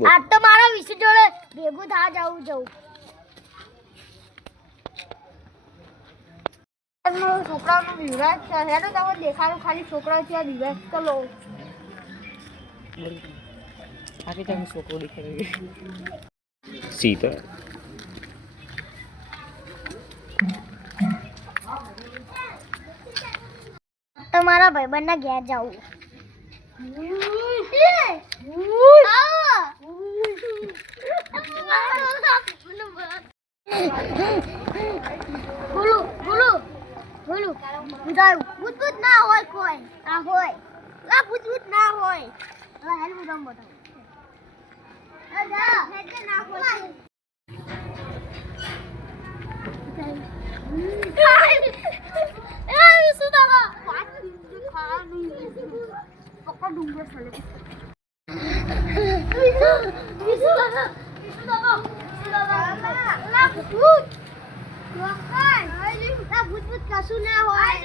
આજ તો મારા વિશે જોડે ભેગું થા જવું છોકરાઓનું વિવાહ છે હેડો તમે દેખાડું ખાલી છોકરાઓ છે વિવાહ તો લો આગે તમે છોકરો દેખાડે સીતા તમારા ભાઈબંધના ઘેર જાવું ભૂત ના હોય કોઈ ના હોય ભૂત ના હોય હેલું રમ કશું ના હોય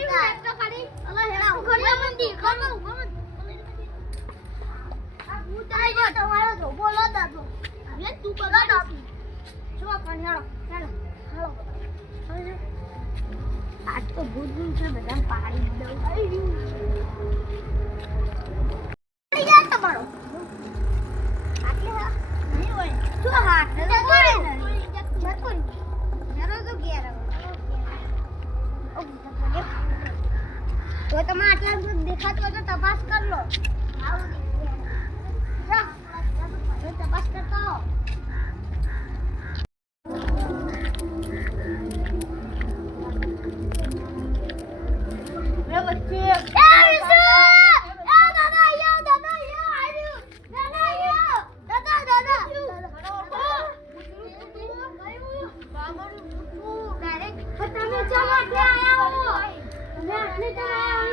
તમારો તો બોલો દાદો તું બોલો દાદુ શું પણ હેલો આજ તો ભૂત છે બધા પાડી દઉં તમારો આટલે હા નહીં હોય શું હાથ તો તમે આટલા દેખાતો તો તપાસ કર લો તપાસ કરતા હો તમે